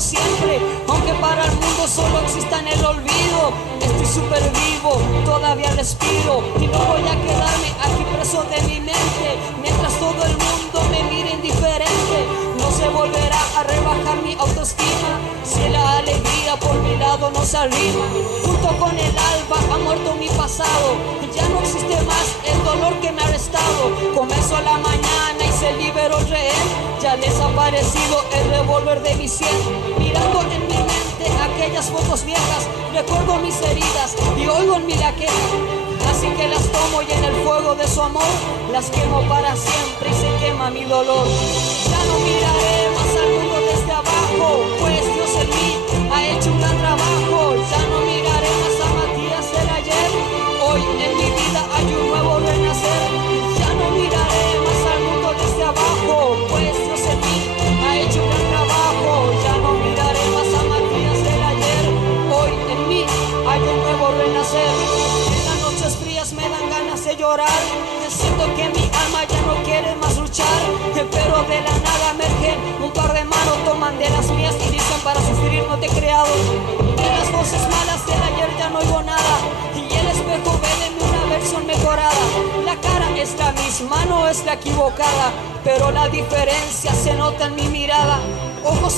como siempre, aunque para el mundo solo exista en el olvido. Estoy súper vivo, todavía respiro y no voy a quedarme aquí preso de mi mente. Mientras todo el mundo me mire indiferente, no se volverá a rebajar mi autoestima si la alegría por mi lado no se arrima. Junto con el alba ha muerto mi pasado, ya no existe más el dolor que me ha arrestado. Comenzó la mañana y se liberó el rehén, ya ha desaparecido el revólver de mi sien. Mirando en mi mente aquellas fotos viejas, recuerdo mis heridas y oigo en mí la queja. Así que las tomo y en el fuego de su amor las quemo para siempre y se quema mi dolor. Ya no miraré más al mundo desde abajo, pues Dios en mí ha hecho un gran trabajo. Ya no miraré más a Matías del ayer, hoy en mi vida hay un nuevo renacer. Ya no miraré más al mundo desde abajo, pues Dios en mí ha hecho un gran trabajo. Ya no miraré más a Matías del ayer, hoy en mí hay un nuevo renacer. Frías me dan ganas de llorar, siento que mi alma ya no quiere más luchar, pero de la nada emergen un par de manos, toman de las mías y dicen: para sufrir no te he creado. De las voces malas del ayer ya no oigo nada, y el espejo ve de mí una versión mejorada. La cara es la misma, no es la equivocada, pero la diferencia se nota en mi mirada. Ojos